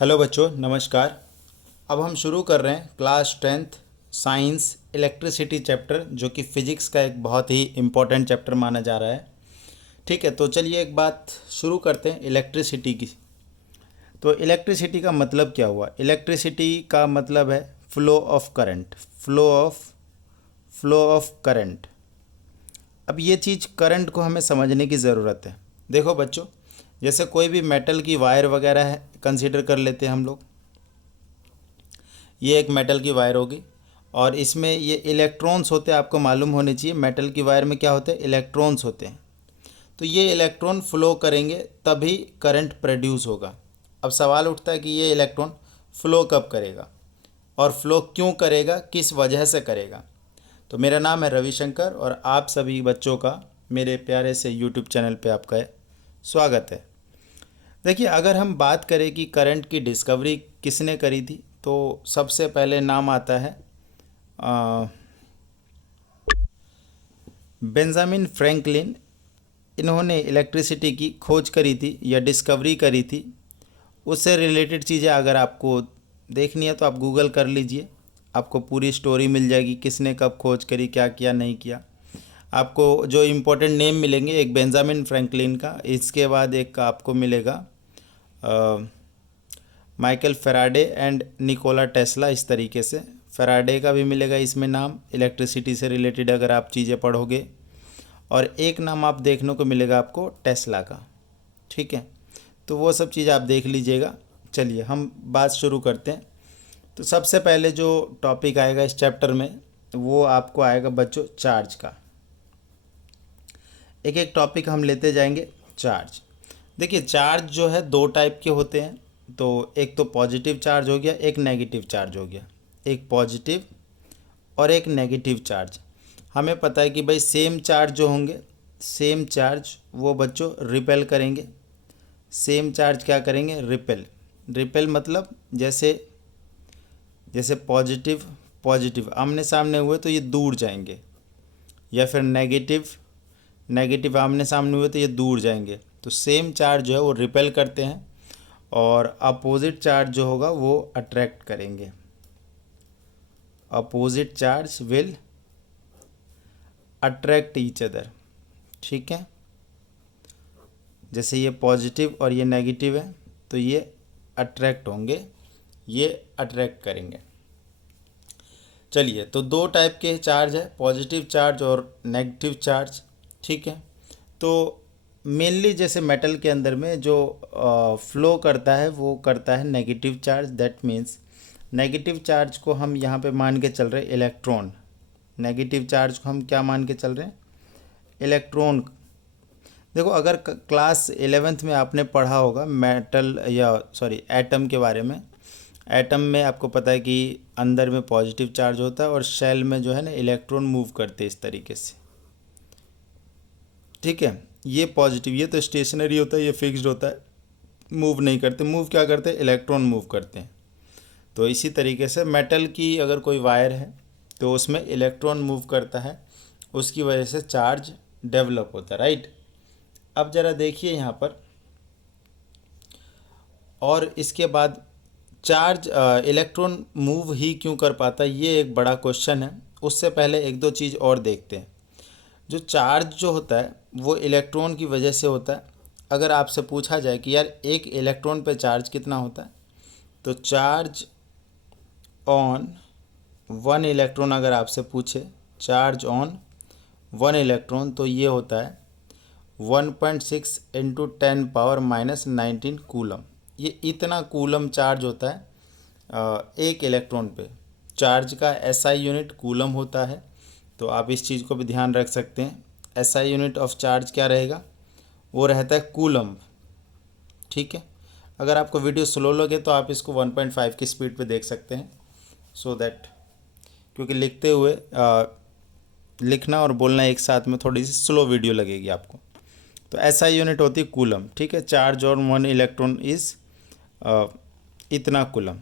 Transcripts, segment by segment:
Hello बच्चों, नमस्कार। अब हम शुरू कर रहे हैं class 10th science electricity chapter, जो कि फ़िज़िक्स का एक बहुत ही इम्पोर्टेंट चैप्टर माना जा रहा है। ठीक है, तो चलिए एक बात शुरू करते हैं इलेक्ट्रिसिटी की। तो इलेक्ट्रिसिटी का मतलब क्या हुआ? इलेक्ट्रिसिटी का मतलब है flow of current. Flow of current. अब ये चीज़ करंट को हमें समझने की ज़रूरत है। देखो बच्चों, जैसे कोई भी मेटल की वायर वगैरह है, कंसीडर कर लेते हैं हम लोग। ये एक मेटल की वायर होगी और इसमें ये इलेक्ट्रॉन्स होते हैं। आपको मालूम होने चाहिए मेटल की वायर में क्या होते हैं, इलेक्ट्रॉन्स होते हैं। तो ये इलेक्ट्रॉन फ्लो करेंगे तभी करंट प्रोड्यूस होगा। अब सवाल उठता है कि ये इलेक्ट्रॉन फ्लो कब करेगा और फ्लो क्यों करेगा, किस वजह से करेगा। तो मेरा नाम है रविशंकर और आप सभी बच्चों का मेरे प्यारे से यूट्यूब चैनल पे आपका स्वागत है। देखिए, अगर हम बात करें कि करंट की डिस्कवरी किसने करी थी, तो सबसे पहले नाम आता है बेंजामिन फ्रैंकलिन। इन्होंने इलेक्ट्रिसिटी की खोज करी थी या डिस्कवरी करी थी। उससे रिलेटेड चीज़ें अगर आपको देखनी है तो आप गूगल कर लीजिए, आपको पूरी स्टोरी मिल जाएगी, किसने कब खोज करी, क्या किया, नहीं किया। आपको जो इम्पोर्टेंट नेम मिलेंगे, एक बेंजामिन फ्रैंकलिन का, इसके बाद एक आपको मिलेगा Michael Faraday and Nikola Tesla. इस तरीके से फेराडे का भी मिलेगा इसमें नाम, इलेक्ट्रिसिटी से रिलेटेड अगर आप चीज़ें पढ़ोगे। और एक नाम आप देखने को मिलेगा आपको टेस्ला का। ठीक है, तो वो सब चीज़ आप देख लीजिएगा। चलिए हम बात शुरू करते हैं। तो सबसे पहले जो टॉपिक आएगा इस चैप्टर में, वो आपको आएगा बच्चों चार्ज का। एक एक टॉपिक हम लेते जाएंगे। चार्ज, देखिए चार्ज जो है दो टाइप के होते हैं। तो एक तो पॉजिटिव चार्ज हो गया, एक नेगेटिव चार्ज हो गया। एक पॉजिटिव और एक नेगेटिव चार्ज। हमें पता है कि भाई सेम चार्ज जो होंगे, सेम चार्ज वो बच्चों रिपेल करेंगे। सेम चार्ज क्या करेंगे, रिपेल। रिपेल मतलब जैसे जैसे पॉजिटिव पॉजिटिव आमने सामने हुए तो ये दूर जाएंगे, या फिर नेगेटिव नेगेटिव आमने सामने हुए तो ये दूर जाएंगे। तो सेम चार्ज जो है वो रिपेल करते हैं और अपोजिट चार्ज जो होगा वो अट्रैक्ट करेंगे। Opposite charge will attract each other. ठीक है, जैसे ये पॉजिटिव और ये नेगेटिव है तो ये अट्रैक्ट होंगे, ये अट्रैक्ट करेंगे। चलिए, तो दो टाइप के चार्ज है, पॉजिटिव चार्ज और नेगेटिव चार्ज। ठीक है, तो मेनली जैसे मेटल के अंदर में जो फ्लो करता है वो करता है negative charge. That means negative charge को हम यहाँ पे मान के चल रहे हैं इलेक्ट्रॉन। नेगेटिव चार्ज को हम क्या मान के चल रहे हैं, इलेक्ट्रॉन। देखो, अगर क्लास 11th में आपने पढ़ा होगा मेटल या सॉरी एटम के बारे में। एटम में आपको पता है कि अंदर में पॉजिटिव चार्ज होता है और शेल में जो है ना इलेक्ट्रॉन मूव करते हैं इस तरीके से। ठीक है, ये पॉजिटिव, ये तो स्टेशनरी होता है, ये फिक्स्ड होता है, मूव नहीं करते। मूव क्या करते हैं, इलेक्ट्रॉन मूव करते हैं। तो इसी तरीके से मेटल की अगर कोई वायर है तो उसमें इलेक्ट्रॉन मूव करता है, उसकी वजह से चार्ज डेवलप होता है, राइट। अब ज़रा देखिए यहाँ पर, और इसके बाद चार्ज इलेक्ट्रॉन मूव ही क्यों कर पाता है, ये एक बड़ा क्वेश्चन है। उससे पहले एक दो चीज़ और देखते हैं। जो चार्ज जो होता है वो इलेक्ट्रॉन की वजह से होता है। अगर आपसे पूछा जाए कि यार एक इलेक्ट्रॉन पे चार्ज कितना होता है, तो चार्ज ऑन वन इलेक्ट्रॉन, अगर आपसे पूछे चार्ज ऑन वन इलेक्ट्रॉन, तो ये होता है 1.6 इंटू 10⁻⁻19 कूलम। ये इतना कूलम चार्ज होता है एक इलेक्ट्रॉन पे। चार्ज का एसआई यूनिट कूलम होता है, तो आप इस चीज़ को भी ध्यान रख सकते हैं। एसआई यूनिट ऑफ चार्ज क्या रहेगा, वो रहता है कूलम। ठीक है, अगर आपको वीडियो स्लो लगे तो आप इसको 1.5 की स्पीड पे देख सकते हैं, सो दैट, क्योंकि लिखते हुए लिखना और बोलना एक साथ में थोड़ी सी स्लो वीडियो लगेगी आपको। तो एसआई यूनिट होती है कूलम। ठीक है, charge on one electron is इतना कूलम।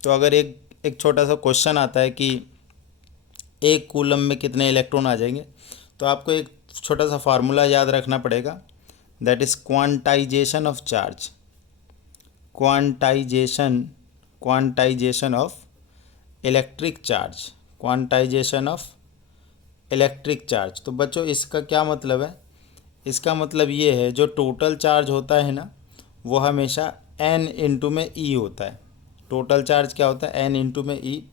तो अगर एक एक छोटा सा क्वेश्चन आता है कि एक कूलम में कितने इलेक्ट्रॉन आ जाएंगे, तो आपको एक छोटा सा फार्मूला याद रखना पड़ेगा, that is quantization of charge. Quantization quantization of electric charge, quantization of electric charge. तो बच्चों इसका क्या मतलब है? इसका मतलब ये है जो टोटल चार्ज होता है ना, वो हमेशा n इंटू में ई होता है। टोटल चार्ज क्या होता है? n इंटू में ई।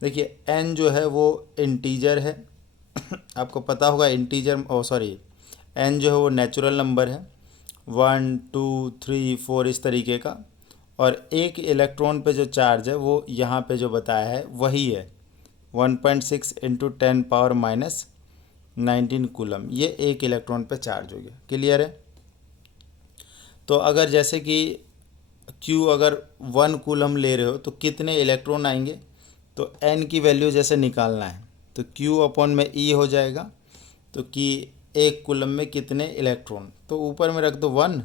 देखिए n जो है वो इंटीजर है आपको पता होगा इंटीजर, ओ सॉरी, n जो है वो नेचुरल नंबर है, 1 2 3 4 इस तरीके का। और एक इलेक्ट्रॉन पे जो चार्ज है वो यहाँ पे जो बताया है वही है 1.6 इंटू 10⁻⁻19 कूलम। ये एक इलेक्ट्रॉन पे चार्ज हो गया। क्लियर है? तो अगर जैसे कि Q अगर 1 कूलम ले रहे हो तो कितने इलेक्ट्रॉन आएंगे? तो n की वैल्यू जैसे निकालना है तो Q अपॉन में E हो जाएगा। तो कि एक कूलम में कितने इलेक्ट्रॉन, तो ऊपर में रख दो 1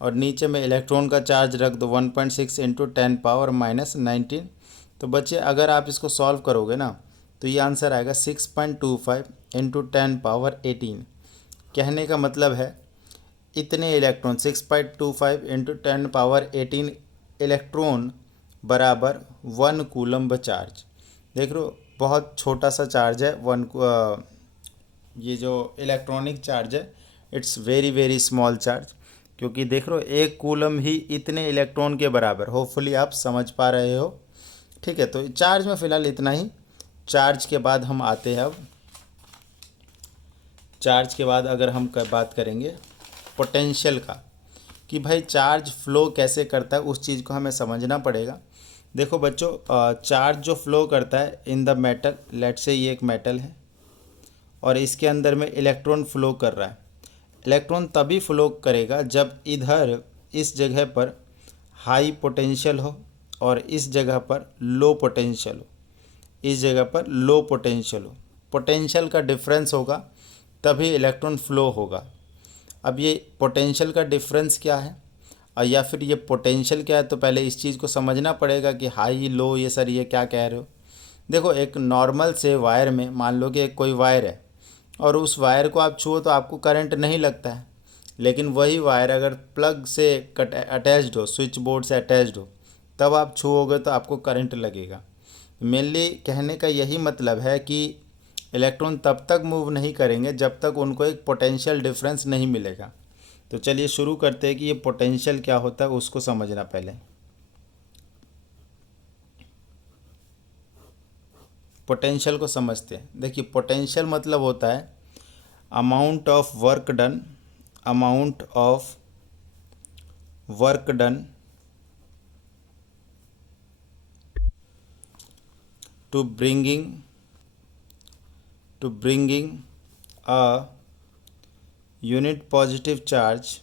और नीचे में इलेक्ट्रॉन का चार्ज रख दो 1.6 इंटू 10⁻⁻19। तो बच्चे अगर आप इसको सॉल्व करोगे ना तो ये आंसर आएगा 6.25 इंटू 10⁻18। कहने का मतलब है इतने इलेक्ट्रॉन 6.25 इंटू 10⁻18 इलेक्ट्रॉन बराबर 1 कूलम्ब चार्ज। देख रहे हो बहुत छोटा सा चार्ज है ये जो इलेक्ट्रॉनिक चार्ज है it's very very small charge. क्योंकि देख रहे हो एक कूलम ही इतने इलेक्ट्रॉन के बराबर। होपफुली आप समझ पा रहे हो। ठीक है, तो चार्ज में फ़िलहाल इतना ही। चार्ज के बाद हम आते हैं अब चार्ज के बाद अगर हम बात करेंगे पोटेंशियल का कि भाई चार्ज फ्लो कैसे करता है, उस चीज़ को हमें समझना पड़ेगा। देखो बच्चों चार्ज जो फ्लो करता है इन द मेटल, लेट से ये एक मेटल है और इसके अंदर में इलेक्ट्रॉन फ्लो कर रहा है। इलेक्ट्रॉन तभी फ्लो करेगा जब इधर इस जगह पर हाई पोटेंशियल हो और इस जगह पर लो पोटेंशियल हो, इस जगह पर लो पोटेंशियल हो। पोटेंशियल का डिफरेंस होगा तभी इलेक्ट्रॉन फ्लो होगा। अब ये पोटेंशियल का डिफरेंस क्या है और या फिर ये पोटेंशियल क्या है, तो पहले इस चीज़ को समझना पड़ेगा कि हाई लो ये सर ये क्या कह रहे हो। देखो एक नॉर्मल से वायर में मान लो कि एक कोई वायर है और उस वायर को आप छुओ तो आपको करंट नहीं लगता है, लेकिन वही वायर अगर प्लग से अटैच्ड हो, स्विच बोर्ड से अटैच्ड हो, तब आप छुओगे तो आपको करंट लगेगा। मेनली कहने का यही मतलब है कि इलेक्ट्रॉन तब तक मूव नहीं करेंगे जब तक उनको एक पोटेंशियल डिफरेंस नहीं मिलेगा। तो चलिए शुरू करते हैं कि ये पोटेंशियल क्या होता है उसको समझना पहले। पोटेंशियल को समझते हैं। देखिए पोटेंशियल मतलब होता है amount of work done, amount of work done to bringing a unit positive charge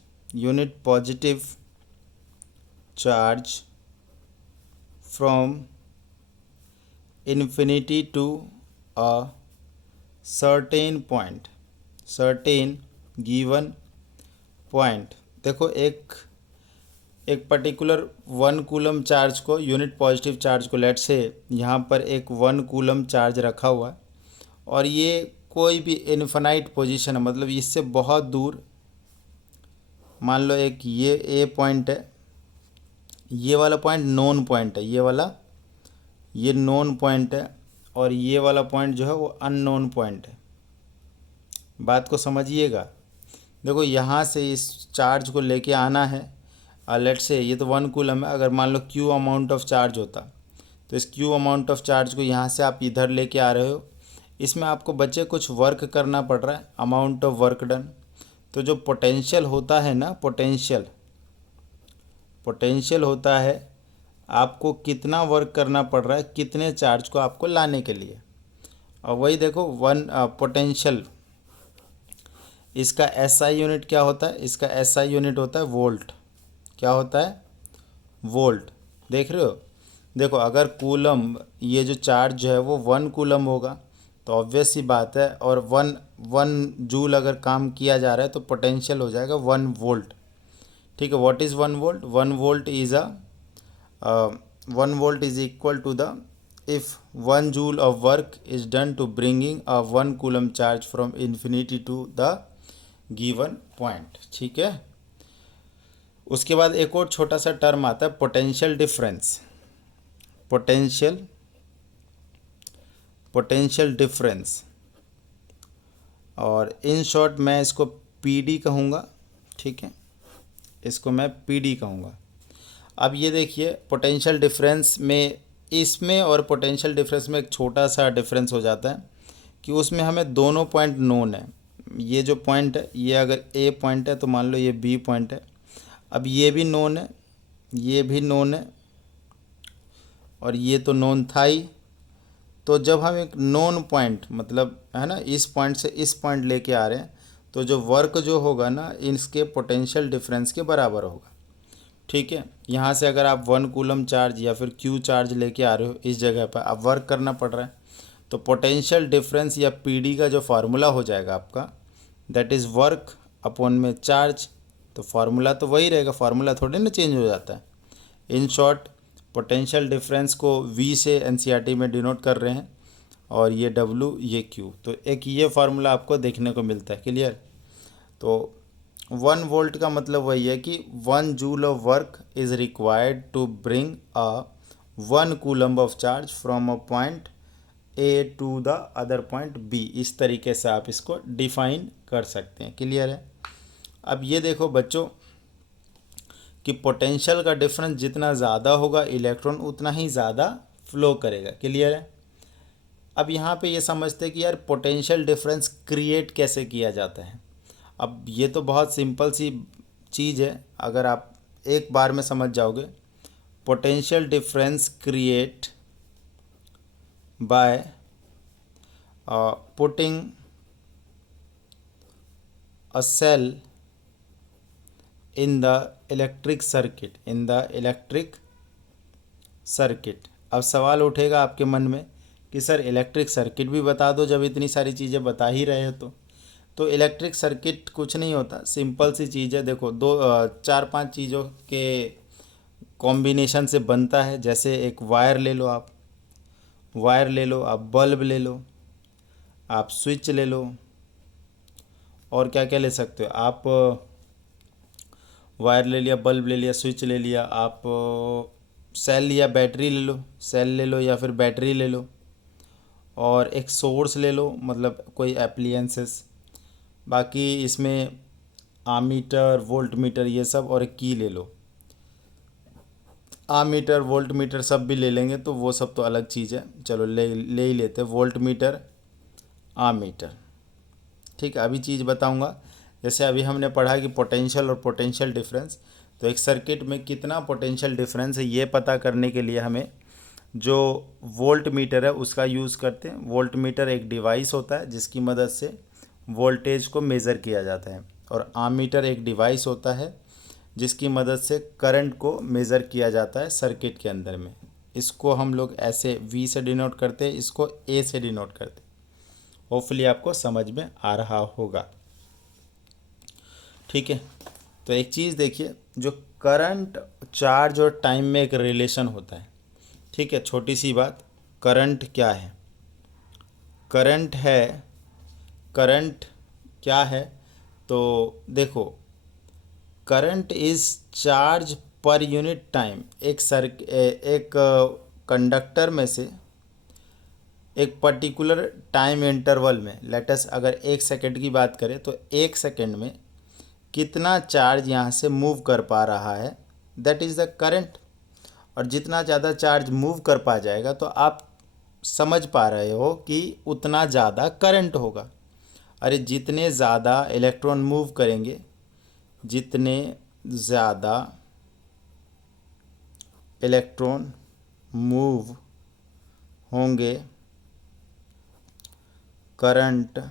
from infinity to a certain given point। देखो एक पर्टिकुलर 1 कूलम चार्ज को, यूनिट पॉजिटिव चार्ज को, लेट से यहाँ पर एक 1 कूलम चार्ज रखा हुआ है और ये कोई भी इन्फिनाइट पोजीशन है, मतलब इससे बहुत दूर, मान लो एक ये ए पॉइंट है, ये वाला पॉइंट नोन पॉइंट है, ये वाला ये नोन पॉइंट है और ये वाला पॉइंट जो है वो अननोन पॉइंट है। बात को समझिएगा। देखो यहाँ से इस चार्ज को लेके आना है, लेट से ये तो 1 कूलम है, अगर मान लो Q अमाउंट ऑफ चार्ज होता तो इस Q अमाउंट ऑफ चार्ज को यहाँ से आप इधर लेके आ रहे हो। इसमें आपको बच्चे कुछ वर्क करना पड़ रहा है, अमाउंट ऑफ वर्क डन। तो जो पोटेंशियल होता है ना, पोटेंशियल होता है आपको कितना वर्क करना पड़ रहा है कितने चार्ज को आपको लाने के लिए। और वही देखो पोटेंशियल, इसका एसआई यूनिट क्या होता है? इसका एसआई यूनिट होता है वोल्ट। क्या होता है? वोल्ट। देख रहे हो? देखो अगर कूलम, ये जो चार्ज जो है वो 1 कूलम होगा तो ऑब्वियस सी बात है, और 1 जूल अगर काम किया जा रहा है तो पोटेंशियल हो जाएगा 1 वोल्ट। ठीक है, what is 1 volt? 1 volt is 1 volt is equal to the, if 1 joule of work is done to bringing a 1 coulomb charge from infinity to the given point. ठीक है, उसके बाद एक और छोटा सा टर्म आता है potential difference. Potential potential difference, और इन शॉर्ट मैं इसको पीडी कहूँगा। ठीक है, इसको मैं पीडी कहूँगा। अब ये देखिए पोटेंशियल डिफरेंस में, इसमें और पोटेंशियल डिफरेंस में एक छोटा सा डिफरेंस हो जाता है कि उसमें हमें दोनों पॉइंट नोन है। ये जो पॉइंट है, ये अगर ए पॉइंट है तो मान लो ये बी पॉइंट है। अब ये भी नोन है, ये भी नोन है, और ये तो नोन था ही। तो जब हम एक नोन पॉइंट, मतलब है ना, इस पॉइंट से इस पॉइंट लेके आ रहे हैं, तो जो वर्क जो होगा ना इसके पोटेंशियल डिफरेंस के बराबर होगा। ठीक है, यहाँ से अगर आप 1 कूलम चार्ज या फिर क्यू चार्ज लेके आ रहे हो, इस जगह पर आप वर्क करना पड़ रहा है, तो पोटेंशियल डिफरेंस या पीडी का जो फार्मूला हो जाएगा आपका, दैट इज़ वर्क अपॉन में चार्ज। तो फार्मूला तो वही रहेगा, फार्मूला थोड़ी ना चेंज हो जाता है। इन शॉर्ट पोटेंशियल डिफरेंस को वी से एनसीईआरटी में डिनोट कर रहे हैं, और ये डब्ल्यू ये क्यू। तो एक ये फार्मूला आपको देखने को मिलता है। क्लियर? तो 1 वोल्ट का मतलब वही है कि 1 joule of work is required to bring a 1 coulomb of charge from a point A to the other point B. इस तरीके से आप इसको डिफाइन कर सकते हैं। क्लियर है? अब ये देखो बच्चों कि पोटेंशियल का डिफरेंस जितना ज़्यादा होगा इलेक्ट्रॉन उतना ही ज़्यादा फ्लो करेगा। क्लियर है? अब यहाँ पे ये समझते हैं कि यार पोटेंशियल डिफरेंस क्रिएट कैसे किया जाता है। अब ये तो बहुत सिंपल सी चीज़ है, अगर आप एक बार में समझ जाओगे। Potential difference create by putting a cell in the electric circuit. अब सवाल उठेगा आपके मन में कि सर इलेक्ट्रिक सर्किट भी बता दो, जब इतनी सारी चीज़ें बता ही रहे हो। तो इलेक्ट्रिक सर्किट कुछ नहीं होता, सिंपल सी चीज़ है। देखो 4-5 चीज़ों के कॉम्बिनेशन से बनता है। जैसे एक वायर ले लो, आप बल्ब ले लो, आप स्विच ले लो, और क्या क्या ले सकते हो आप। वायर ले लिया, बल्ब ले लिया, स्विच ले लिया, आप सेल लिया, बैटरी ले लो, सेल ले लो या फिर बैटरी ले लो, और एक सोर्स ले लो, मतलब कोई एप्लीएंसेस। बाकी इसमें आमीटर, वोल्ट मीटर ये सब, और एक की ले लो। आमीटर, वोल्ट मीटर सब भी ले लेंगे तो वो सब तो अलग चीज़ है, चलो ले ही लेते हैं वोल्ट मीटर, आमीटर। ठीक है, अभी चीज़ बताऊंगा। जैसे अभी हमने पढ़ा कि पोटेंशियल और पोटेंशियल डिफरेंस, तो एक सर्किट में कितना पोटेंशियल डिफरेंस है ये पता करने के लिए हमें जो वोल्ट मीटर है उसका यूज़ करते हैं। वोल्ट मीटर एक डिवाइस होता है जिसकी मदद से वोल्टेज को मेज़र किया जाता है, और आमीटर एक डिवाइस होता है जिसकी मदद से करंट को मेज़र किया जाता है सर्किट के अंदर में। इसको हम लोग ऐसे वी से डिनोट करते हैं, इसको ए से डिनोट करते हैं। होपफुली आपको समझ में आ रहा होगा। ठीक है, तो एक चीज़ देखिए, जो करंट, चार्ज और टाइम में एक रिलेशन होता है। ठीक है, छोटी सी बात, करंट क्या है? करंट क्या है? तो देखो, current is charge per unit time. एक कंडक्टर में से एक पर्टिकुलर टाइम इंटरवल में, लेटस अगर 1 सेकंड की बात करें तो 1 सेकंड में कितना चार्ज यहाँ से मूव कर पा रहा है, दैट इज़ द करंट। और जितना ज़्यादा चार्ज मूव कर पा जाएगा तो आप समझ पा रहे हो कि उतना ज़्यादा करंट होगा। अरे जितने ज़्यादा इलेक्ट्रॉन मूव करेंगे, जितने ज़्यादा इलेक्ट्रॉन मूव होंगे, करंट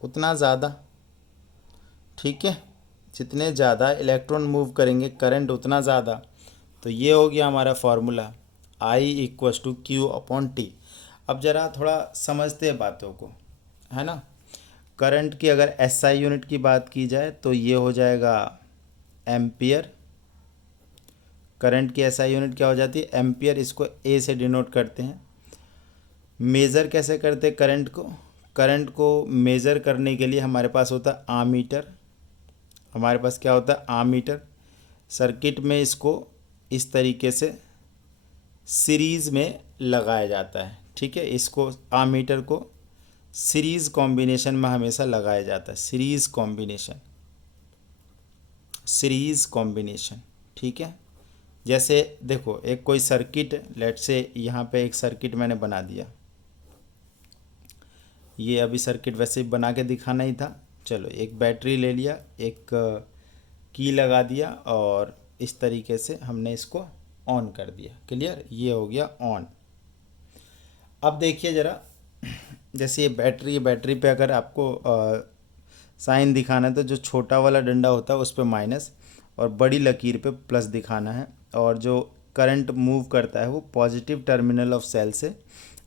उतना ज़्यादा। ठीक है, जितने ज़्यादा इलेक्ट्रॉन मूव करेंगे करंट उतना ज़्यादा। तो ये हो गया हमारा फार्मूला, I = Q/T। अब ज़रा थोड़ा समझते हैं बातों को, है ना। करंट की अगर SI यूनिट की बात की जाए तो ये हो जाएगा एम्पियर। करंट की SI यूनिट क्या हो जाती है? एम्पियर। इसको A से डिनोट करते हैं। मेज़र कैसे करते हैं करंट को? करंट को मेज़र करने के लिए हमारे पास होता है आमीटर। हमारे पास क्या होता है? आमीटर। सर्किट में इसको इस तरीके से सीरीज़ में लगाया जाता है। ठीक है, इसको आमीटर को सीरीज़ कॉम्बिनेशन में हमेशा लगाया जाता है। Series combination. ठीक है, जैसे देखो एक कोई सर्किट, लेट से यहाँ पे एक सर्किट मैंने बना दिया। ये अभी सर्किट वैसे ही बना के दिखाना ही था। चलो एक बैटरी ले लिया, एक की लगा दिया और इस तरीके से हमने इसको ऑन कर दिया। क्लियर, ये हो गया ऑन। अब देखिए ज़रा, जैसे ये बैटरी पे अगर आपको साइन दिखाना है तो जो छोटा वाला डंडा होता है उस पर माइनस और बड़ी लकीर पे प्लस दिखाना है। और जो करंट मूव करता है वो पॉजिटिव टर्मिनल ऑफ सेल से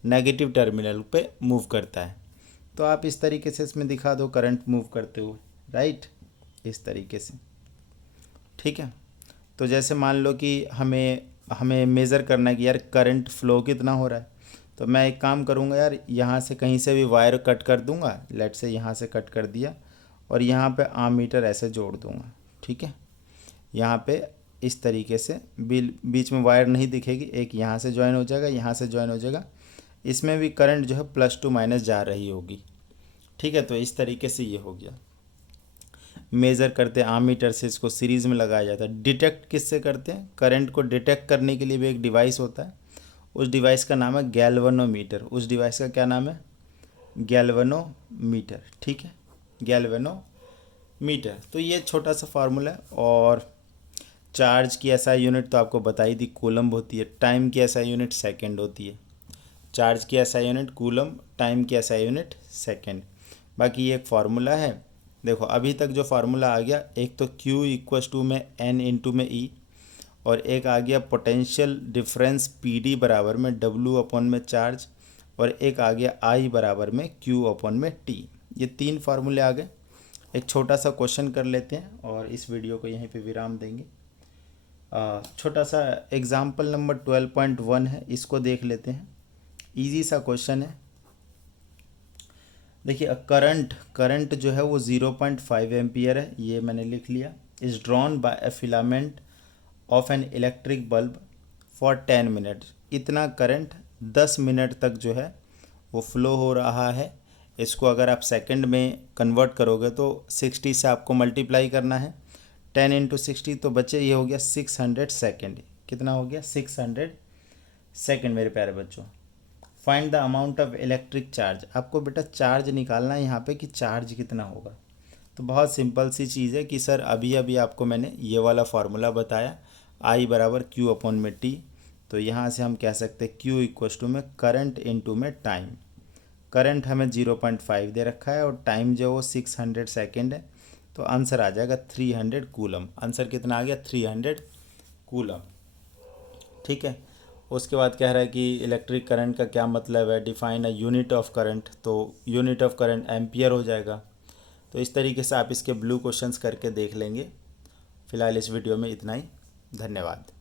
नेगेटिव टर्मिनल पे मूव करता है। तो आप इस तरीके से इसमें दिखा दो करंट मूव करते हुए, राइट, इस तरीके से। ठीक है, तो जैसे मान लो कि हमें मेज़र करना है कि यार करंट फ्लो कितना हो रहा है, तो मैं एक काम करूँगा यार, यहाँ से कहीं से भी वायर कट कर दूँगा। लेट से यहाँ से कट कर दिया और यहाँ पे आमीटर ऐसे जोड़ दूँगा। ठीक है, यहाँ पे इस तरीके से बीच में वायर नहीं दिखेगी, एक यहाँ से ज्वाइन हो जाएगा, यहाँ से ज्वाइन हो जाएगा। इसमें भी करंट जो है प्लस टू माइनस जा रही होगी। ठीक है, तो इस तरीके से ये हो गया। मेज़र करते हैं आमीटर से, इसको सीरीज़ में लगाया जाता है। डिटेक्ट किससे करते हैं? करंट को डिटेक्ट करने के लिए भी एक डिवाइस होता है, उस डिवाइस का नाम है गैल्वेनोमीटर। उस डिवाइस का क्या नाम है? गैल्वेनोमीटर। ठीक है, गैल्वेनोमीटर। तो ये छोटा सा फार्मूला है। और चार्ज की एसआई यूनिट तो आपको बताई दी, कूलम्ब होती है। टाइम की एसआई यूनिट सेकंड होती है। चार्ज की एसआई यूनिट कूलम्ब, टाइम की एसआई यूनिट सेकंड। बाकी ये एक फार्मूला है। देखो अभी तक जो फार्मूला आ गया, एक तो Q इक्वस टू में N इंटू में E, और एक आ गया पोटेंशियल डिफरेंस PD बराबर में W अपॉन में चार्ज, और एक आ गया I बराबर में Q अपॉन में T। ये तीन फार्मूले आ गए। एक छोटा सा क्वेश्चन कर लेते हैं और इस वीडियो को यहीं पे विराम देंगे। छोटा सा एग्जाम्पल नंबर 12.1 है, इसको देख लेते हैं। इजी सा क्वेश्चन है। देखिए करंट जो है वो 0.5 एम्पियर है, ये मैंने लिख लिया। Is drawn by a filament of an electric bulb for 10 minute. इतना करंट 10 मिनट तक जो है वो फ्लो हो रहा है। इसको अगर आप सेकंड में कन्वर्ट करोगे तो 60 से आपको मल्टीप्लाई करना है। 10 इंटू 60 तो बच्चे ये हो गया 600 सेकेंड। कितना हो गया? 600 सेकेंड मेरे प्यारे बच्चों। Find the amount of electric charge. आपको बेटा चार्ज निकालना है यहाँ पे कि चार्ज कितना होगा। तो बहुत सिंपल सी चीज़ है कि सर अभी अभी आपको मैंने ये वाला फार्मूला बताया, I बराबर Q अपॉन में T। तो यहाँ से हम कह सकते हैं Q इक्वस टू में करंट इनटू में टाइम। करंट हमें 0.5 दे रखा है और टाइम जो वो 600 सेकेंड है, तो आंसर आ जाएगा 300 कूलम। आंसर कितना आ गया? 300 कूलम। ठीक है, उसके बाद कह रहा है कि इलेक्ट्रिक करंट का क्या मतलब है, define a unit of current. तो यूनिट ऑफ करंट एम्पियर हो जाएगा। तो इस तरीके से आप इसके ब्लू क्वेश्चंस करके देख लेंगे। फ़िलहाल इस वीडियो में इतना ही। धन्यवाद।